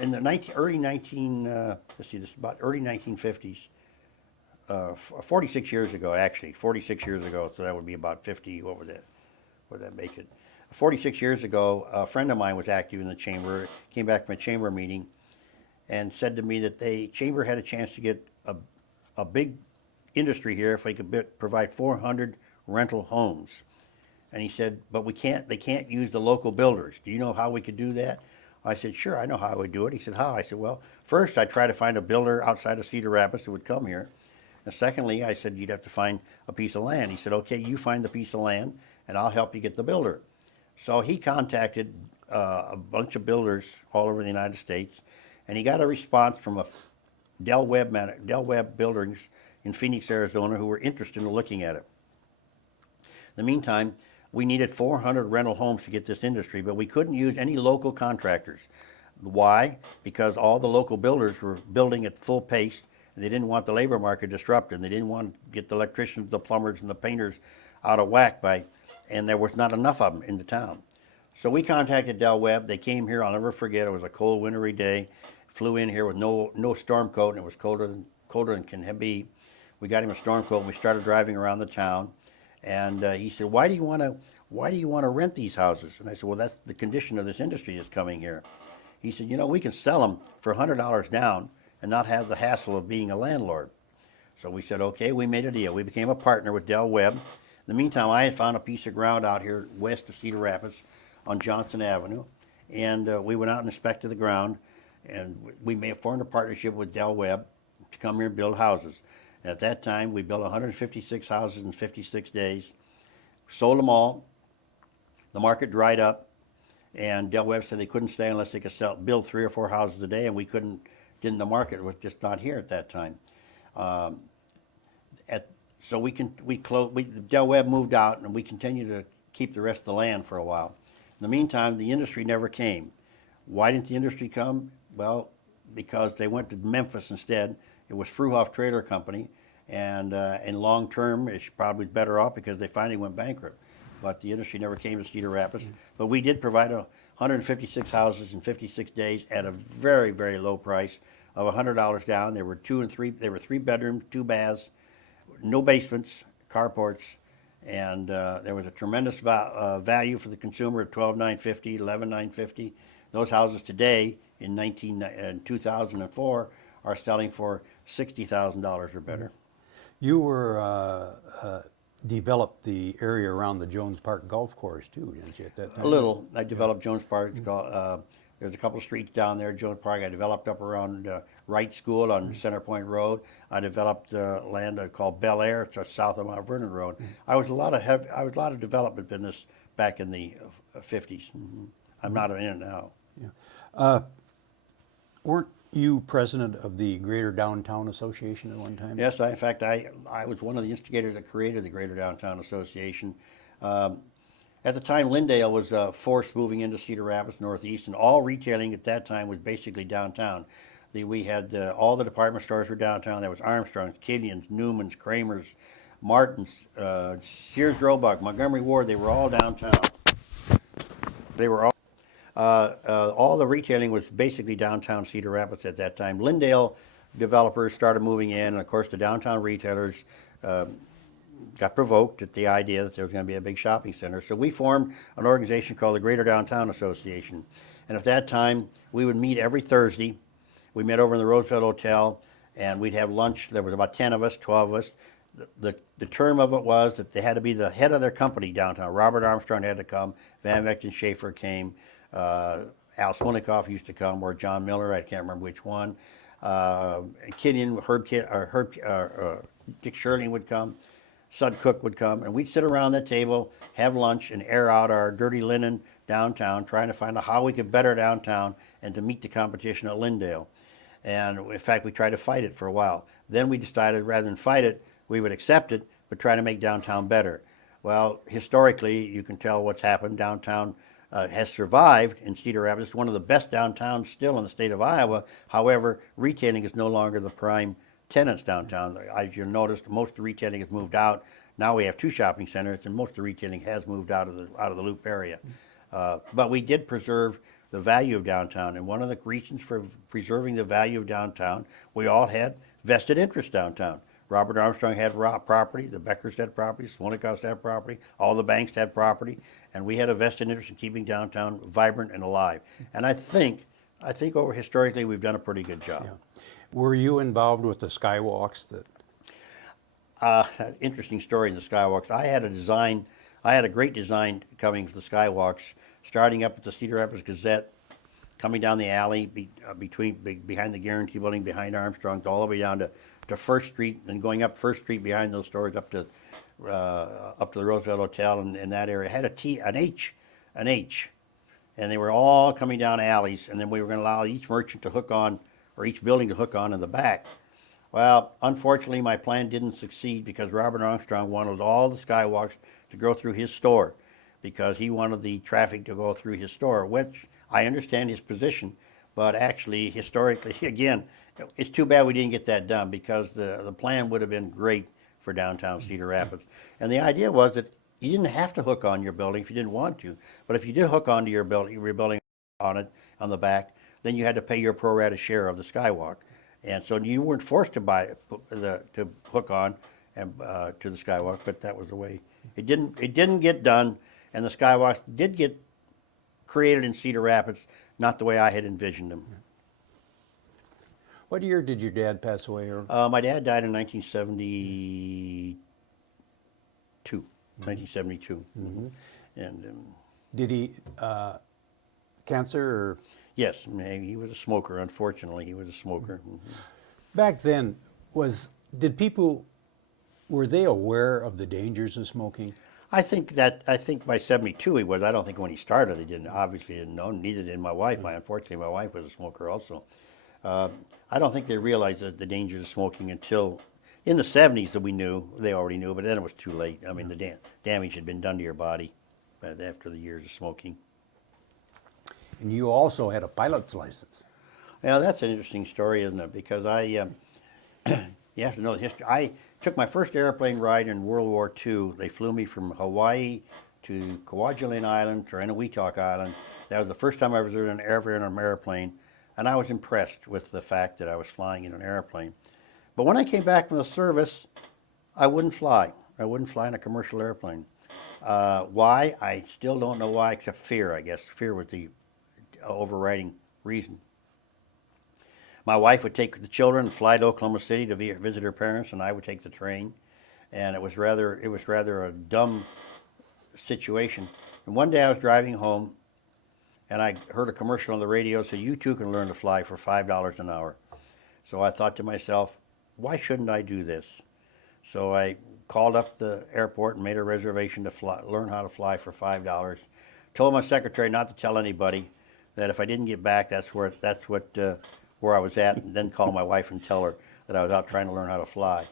in the early 1950s, 46 years ago, actually, 46 years ago, so that would be about 50, what was that, would that make it? 46 years ago, a friend of mine was active in the chamber, came back from a chamber meeting, and said to me that the chamber had a chance to get a big industry here if they could provide 400 rental homes. And he said, but they can't use the local builders. Do you know how we could do that? I said, sure, I know how I would do it. He said, how? I said, well, first I'd try to find a builder outside of Cedar Rapids who would come here. And secondly, I said, you'd have to find a piece of land. He said, okay, you find the piece of land and I'll help you get the builder. So he contacted a bunch of builders all over the United States, and he got a response from a Del Webb Buildings in Phoenix, Arizona, who were interested in looking at it. In the meantime, we needed 400 rental homes to get this industry, but we couldn't use any local contractors. Why? Because all the local builders were building at full pace, and they didn't want the labor market disrupted. They didn't want to get the electricians, the plumbers, and the painters out of whack and there was not enough of them in the town. So we contacted Del Webb. They came here. I'll never forget. It was a cold, wintry day. Flew in here with no storm coat, and it was colder than can be. We got him a storm coat, and we started driving around the town. And he said, "Why do you want to rent these houses?" And I said, "Well, that's the condition of this industry that's coming here." He said, we can sell them for $100 down and not have the hassle of being a landlord. So we said, okay, we made a deal. We became a partner with Del Webb. In the meantime, I had found a piece of ground out here west of Cedar Rapids on Johnson Avenue, and we went out and inspected the ground, and we formed a partnership with Del Webb to come here and build houses. And at that time, we built 156 houses in 56 days, sold them all. The market dried up, and Del Webb said they couldn't stay unless they could build 3 or 4 houses a day, and we couldn't. The market was just not here at that time. So Del Webb moved out, and we continued to keep the rest of the land for a while. In the meantime, the industry never came. Why didn't the industry come? Well, because they went to Memphis instead. It was Fruhoff Trailer Company, and in long term, it's probably better off because they finally went bankrupt. But the industry never came to Cedar Rapids. But we did provide 156 houses in 56 days at a very, very low price of $100 down. They were 2 and 3. They were 3 bedrooms, 2 baths, no basements, carports, and there was a tremendous value for the consumer at $12,950, $11,950. Those houses today in 2004 are selling for $60,000 or better. You were developed the area around the Jones Park Golf Course too, didn't you, at that time? A little. I developed Jones Park. There's a couple of streets down there, Jones Park. I developed up around Wright School on Center Point Road. I developed land called Bel Air, it's just south of Mount Vernon Road. I was a lot of development business back in the 50s. I'm not in it now. Yeah. Weren't you president of the Greater Downtown Association at one time? Yes, in fact, I was one of the instigators that created the Greater Downtown Association. At the time, Linndale was forced moving into Cedar Rapids Northeast, and all retailing at that time was basically downtown. We had all the department stores were downtown. There was Armstrong's, Killian's, Newman's, Kramer's, Martin's, Sears Roebuck, Montgomery Ward. They were all downtown. They were all the retailing was basically downtown Cedar Rapids at that time. Linndale developers started moving in, and of course the downtown retailers got provoked at the idea that there was going to be a big shopping center. So we formed an organization called the Greater Downtown Association. And at that time, we would meet every Thursday. We met over in the Roosevelt Hotel, and we'd have lunch. There was about 10 of us, 12 of us. The term of it was that they had to be the head of their company downtown. Robert Armstrong had to come. Van Vechten Schaefer came. Al Smonikoff used to come, or John Miller, I can't remember which one. Killian, Dick Shirley would come. Sud Cook would come, and we'd sit around that table, have lunch, and air out our dirty linen downtown, trying to find out how we could better downtown and to meet the competition at Linndale. And in fact, we tried to fight it for a while. Then we decided rather than fight it, we would accept it, but try to make downtown better. Well, historically, you can tell what's happened. Downtown has survived in Cedar Rapids. It's one of the best downtowns still in the state of Iowa. However, retailing is no longer the prime tenants downtown. As you noticed, most of the retailing has moved out. Now we have 2 shopping centers, and most of the retailing has moved out of the Loop area. But we did preserve the value of downtown, and one of the reasons for preserving the value of downtown, we all had vested interest downtown. Robert Armstrong had property, the Beckers had property, Smonicos had property, all the banks had property, and we had a vested interest in keeping downtown vibrant and alive. And I think over historically we've done a pretty good job. Yeah. Were you involved with the skywalks that? Interesting story in the skywalks. I had a great design coming for the skywalks, starting up at the Cedar Rapids Gazette, coming down the alley behind the Guarantee Building, behind Armstrong's, all the way down to First Street, and going up First Street behind those stores up to the Roosevelt Hotel and in that area. It had an H, and they were all coming down alleys, and then we were going to allow each merchant to hook on, or each building to hook on in the back. Well, unfortunately, my plan didn't succeed because Robert Armstrong wanted all the skywalks to go through his store because he wanted the traffic to go through his store, which I understand his position, but actually, historically, again, it's too bad we didn't get that done because the plan would have been great for downtown Cedar Rapids. And the idea was that you didn't have to hook on your building if you didn't want to, but if you did hook onto your building on it, on the back, then you had to pay your pro rata share of the skywalk. And so you weren't forced to to hook on and to the skywalk, but that was the way. It didn't get done, and the skywalks did get created in Cedar Rapids, not the way I had envisioned them. What year did your dad pass away? Or? My dad died in 1972. 1972. Mm-hmm. And Did he cancer or? yes, he was a smoker. Unfortunately, he was a smoker. Mm-hmm. Back then, were they aware of the dangers of smoking? I think by 72 he was. I don't think when he started he didn't know. Neither did my wife. Unfortunately, my wife was a smoker also. I don't think they realized the dangers of smoking until in the 70s that we knew. They already knew, but then it was too late. I mean, the damage had been done to your body after the years of smoking. And you also had a pilot's license. Yeah, that's an interesting story, isn't it? Because you have to know the history. I took my first airplane ride in World War II. They flew me from Hawaii to Kwajalein Island to Eniwetok Island. That was the first time I was ever in an airplane, and I was impressed with the fact that I was flying in an airplane. But when I came back from the service, I wouldn't fly. I wouldn't fly in a commercial airplane. Why? I still don't know why, except fear, I guess. Fear was the overriding reason. My wife would take the children and fly to Oklahoma City to visit her parents, and I would take the train. And it was rather a dumb situation. And one day I was driving home, and I heard a commercial on the radio that said, "You too can learn to fly for $5 an hour." So I thought to myself, why shouldn't I do this? So I called up the airport and made a reservation to learn how to fly for $5. Told my secretary not to tell anybody, that if I didn't get back, that's where I was at, and then call my wife and tell her that I was out trying to learn how to fly.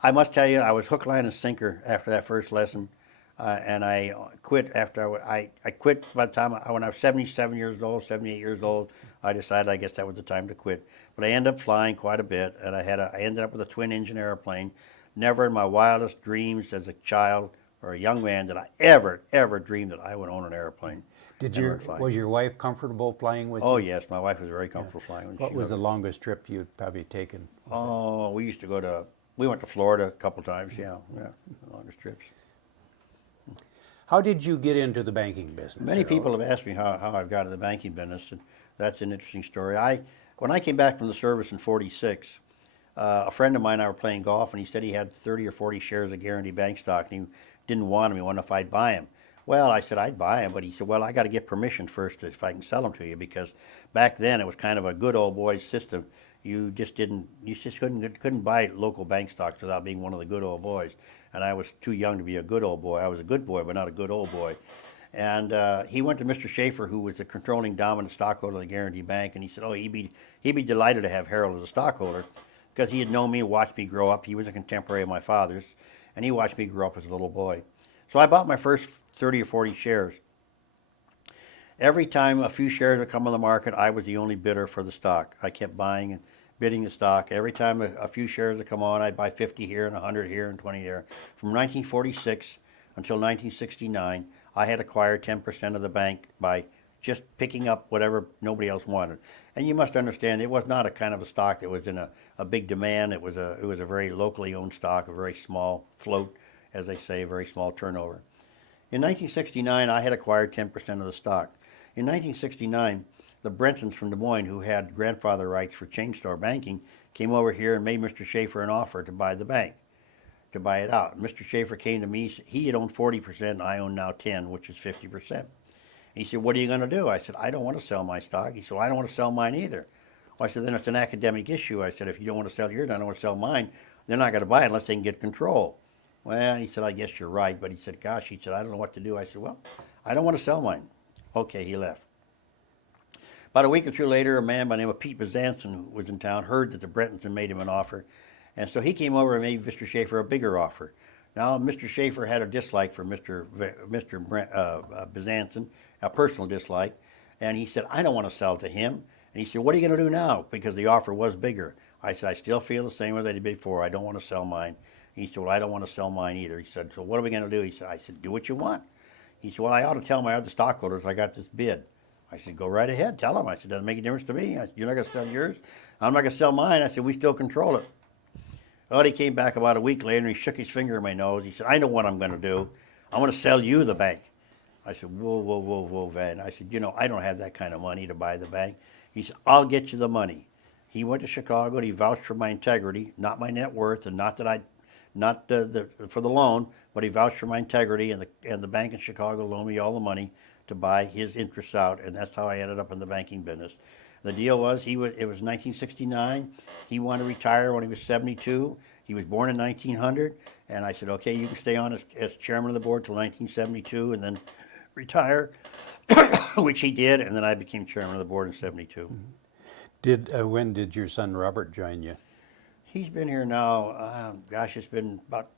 I must tell you, I was hook, line, and sinker after that first lesson, and I quit after I quit by the time when I was 77 years old, 78 years old. I decided I guess that was the time to quit. But I ended up flying quite a bit, and I ended up with a twin-engine airplane. Never in my wildest dreams as a child or a young man did I ever dream that I would own an airplane. Was your wife comfortable flying with you? Oh yes, my wife was very comfortable flying with me. What was the longest trip you'd probably taken? Oh, we went to Florida a couple times, yeah, the longest trips. How did you get into the banking business? Many people have asked me how I've got into the banking business, and that's an interesting story. When I came back from the service in '46, a friend of mine and I were playing golf, and he said he had 30 or 40 shares of Guarantee Bank stock, and he didn't want them. He wanted if I'd buy them. Well, I said I'd buy them, but he said, well, I got to get permission first if I can sell them to you, because back then it was kind of a good old boys system. You just couldn't buy local bank stocks without being one of the good old boys. And I was too young to be a good old boy. I was a good boy, but not a good old boy. And he went to Mr. Schaefer, who was the controlling dominant stockholder of the Guarantee Bank, and he said, oh, he'd be delighted to have Harold as a stockholder, because he had known me, watched me grow up. He was a contemporary of my father's, and he watched me grow up as a little boy. So I bought my first 30 or 40 shares. Every time a few shares would come on the market, I was the only bidder for the stock. I kept buying and bidding the stock. Every time a few shares would come on, I'd buy 50 here and 100 here and 20 there. From 1946 until 1969, I had acquired 10% of the bank by just picking up whatever nobody else wanted. And you must understand, it was not a kind of a stock that was in a big demand. It was a very locally owned stock, a very small float, as they say, a very small turnover. In 1969, I had acquired 10% of the stock. In 1969, the Brentons from Des Moines, who had grandfather rights for chain store banking, came over here and made Mr. Schaefer an offer to buy the bank, to buy it out. Mr. Schaefer came to me. He had owned 40%, and I own now 10, which is 50%. He said, "What are you going to do?" I said, "I don't want to sell my stock." He said, "Well, I don't want to sell mine either." Well, I said, "Then it's an academic issue." I said, "If you don't want to sell yours, I don't want to sell mine. They're not going to buy it unless they can get control." Well, he said, "I guess you're right." But he said, "Gosh," he said, "I don't know what to do." I said, "Well, I don't want to sell mine." Okay, he left. About a week or two later, a man by the name of Pete Bezanson, who was in town, heard that the Brentons had made him an offer. And so he came over and made Mr. Schaefer a bigger offer. Now, Mr. Schaefer had a dislike for Mr. Bezanson, a personal dislike. And he said, "I don't want to sell to him." And he said, "What are you going to do now?" Because the offer was bigger. I said, "I still feel the same as I did before. I don't want to sell mine." He said, "Well, I don't want to sell mine either." He said, "So what are we going to do?" I said, "Do what you want." He said, "Well, I ought to tell my other stockholders I got this bid." I said, "Go right ahead, tell them." I said, "Doesn't make a difference to me." I said, "You're not going to sell yours. I'm not going to sell mine." I said, "We still control it." Well, he came back about a week later and he shook his finger in my nose. He said, "I know what I'm going to do. I'm going to sell you the bank." I said, "Whoa, whoa, whoa, whoa, Van." I said, I don't have that kind of money to buy the bank." He said, "I'll get you the money." He went to Chicago and he vouched for my integrity, not my net worth, and not that not for the loan, but he vouched for my integrity, and the bank in Chicago loaned me all the money to buy his interests out, and that's how I ended up in the banking business. The deal was, it was 1969. He wanted to retire when he was 72. He was born in 1900, and I said, "Okay, you can stay on as chairman of the board till 1972 and then retire," which he did, and then I became chairman of the board in 72. When did your son Robert join you? He's been here now, gosh, it's been about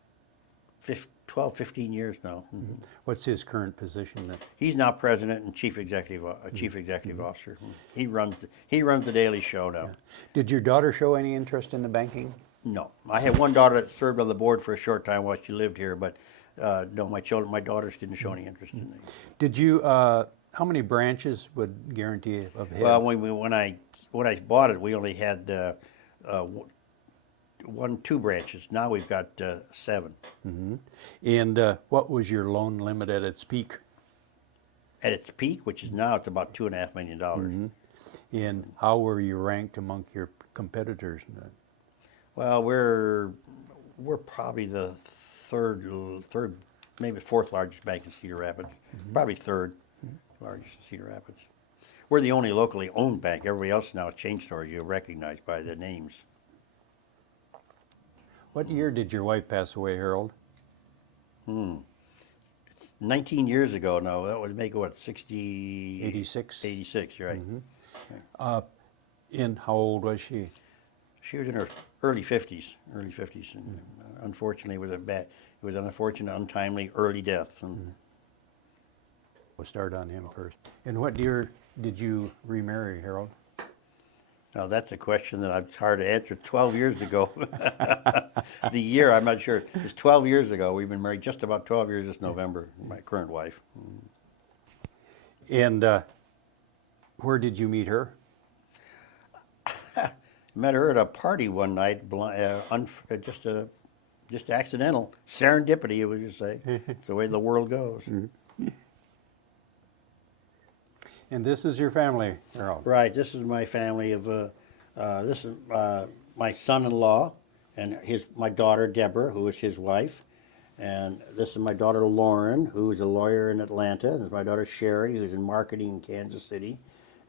12, 15 years now. Mm-hmm. What's his current position then? He's now president and chief executive officer. He runs the Daily Show now. Did your daughter show any interest in the banking? No, I had one daughter that served on the board for a short time while she lived here, but no, my daughters didn't show any interest in it. Did you? How many branches would Guarantee have had? Well, when I bought it, we only had 2 branches. Now we've got 7. And what was your loan limit at its peak? At its peak, which is now, it's about $2.5 million. And how were you ranked among your competitors? Well, we're probably the third, maybe 4th largest bank in Cedar Rapids. Probably 3rd largest in Cedar Rapids. We're the only locally owned bank. Everybody else now is chain stores you'll recognize by the names. What year did your wife pass away, Harold? 19 years ago now. That would make it, what, 60? 86? 86, right. And how old was she? She was in her early 50s. And unfortunately, it was an unfortunate, untimely early death. And We'll start on him first. And what year did you remarry, Harold? Now, that's a question that it's hard to answer. 12 years ago. The year, I'm not sure. It's 12 years ago. We've been married just about 12 years this November, my current wife. And where did you meet her? Met her at a party one night, just accidental. Serendipity, would you say. It's the way the world goes. And this is your family, Harold? Right, this is my family of, this is my son-in-law and my daughter, Deborah, who is his wife. And this is my daughter, Lauren, who is a lawyer in Atlanta. And this is my daughter, Sherry, who's in marketing in Kansas City.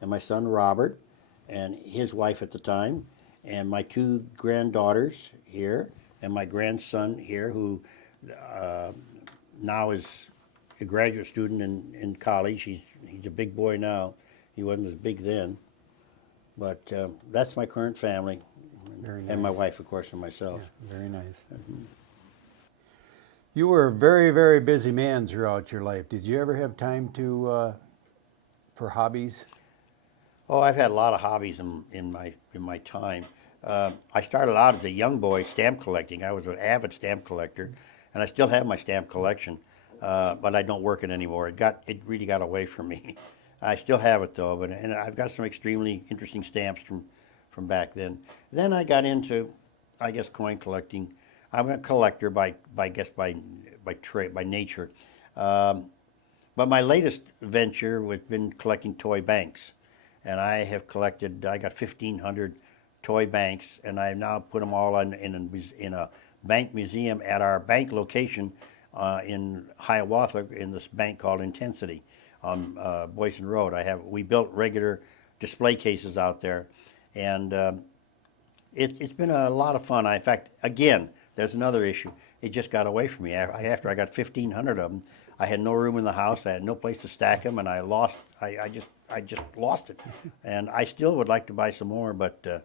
And my son, Robert, and his wife at the time. And my 2 granddaughters here, and my grandson here, who now is a graduate student in college. He's a big boy now. He wasn't as big then. But that's my current family. Very nice. And my wife, of course, and myself. Yeah, very nice. You were a very, very busy man throughout your life. Did you ever have time for hobbies? Oh, I've had a lot of hobbies in my time. I started out as a young boy stamp collecting. I was an avid stamp collector, and I still have my stamp collection, but I don't work it anymore. It really got away from me. I still have it though, and I've got some extremely interesting stamps from back then. Then I got into, I guess, coin collecting. I'm a collector by trade by nature, but my latest venture has been collecting toy banks, and I have collected. I got 1,500 toy banks, and I now put them all in a bank museum at our bank location in Hiawatha in this bank called Intensity on Boyson Road. We built regular display cases out there, and it's been a lot of fun. In fact, again, there's another issue. It just got away from me. After I got 1,500 of them, I had no room in the house. I had no place to stack them, and I just lost it. And I still would like to buy some more, but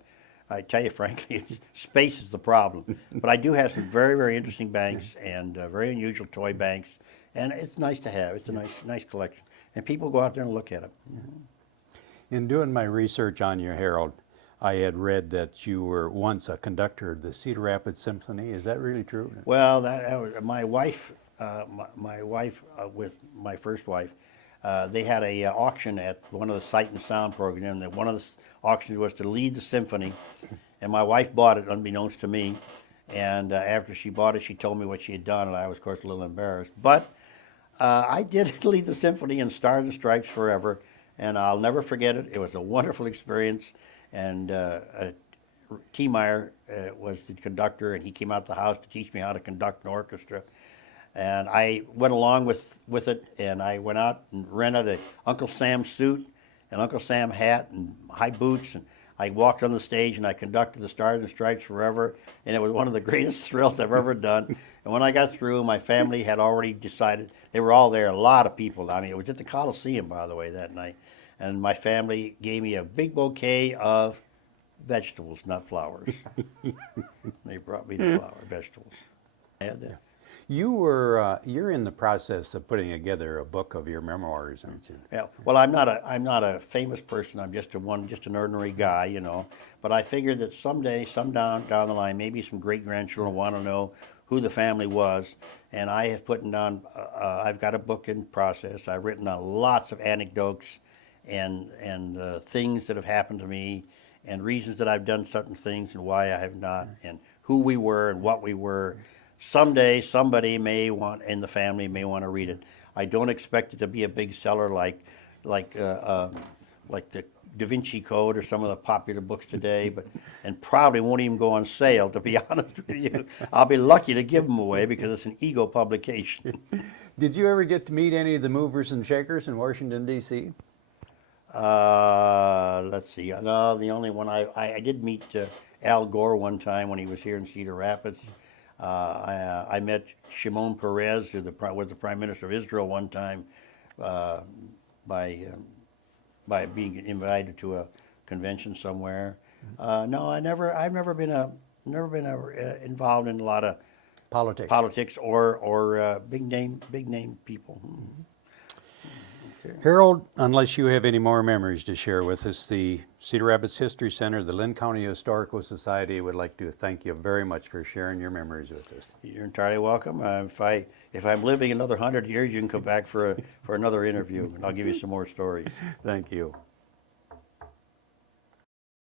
I tell you frankly, space is the problem. But I do have some very, very interesting banks and very unusual toy banks, and it's nice to have. It's a nice collection, and people go out there and look at it. In doing my research on you, Harold, I had read that you were once a conductor of the Cedar Rapids Symphony. Is that really true? Well, that was my wife. My wife, with my first wife, they had a auction at one of the Sight and Sound programs. That one of the auctions was to lead the symphony, and my wife bought it unbeknownst to me. And after she bought it, she told me what she had done, and I was, of course, a little embarrassed. But I did lead the symphony in Stars and Stripes Forever, and I'll never forget it. It was a wonderful experience. And T. Meyer was the conductor, and he came out the house to teach me how to conduct an orchestra. And I went along with it, and I went out and rented a Uncle Sam suit, an Uncle Sam hat, and high boots, and I walked on the stage and I conducted the Stars and Stripes Forever, and it was one of the greatest thrills I've ever done. And when I got through, my family had already decided, they were all there, a lot of people. I mean, it was at the Coliseum, by the way, that night. And my family gave me a big bouquet of vegetables, not flowers. They brought me the vegetables. I had that. You're in the process of putting together a book of your memoirs, aren't you? Yeah. Well, I'm not a famous person. I'm just an ordinary guy, you know. But I figured that someday, down the line, maybe some great grandchildren want to know who the family was. And I have put down. I've got a book in process. I've written down lots of anecdotes and things that have happened to me, and reasons that I've done certain things and why I have not, and who we were and what we were. Someday, somebody in the family may want to read it. I don't expect it to be a big seller like the Da Vinci Code or some of the popular books today, and probably won't even go on sale, to be honest with you. I'll be lucky to give them away because it's an ego publication. Did you ever get to meet any of the movers and shakers in Washington, D.C.? Let's see. No, the only one I did meet Al Gore one time when he was here in Cedar Rapids. I met Shimon Peres, who was the Prime Minister of Israel one time, by being invited to a convention somewhere. No, I've never been involved in a lot of politics or big name people. Harold, unless you have any more memories to share with us, the Cedar Rapids History Center, the Linn County Historical Society would like to thank you very much for sharing your memories with us. You're entirely welcome. If I'm living another 100 years, you can come back for another interview, and I'll give you some more stories. Thank you.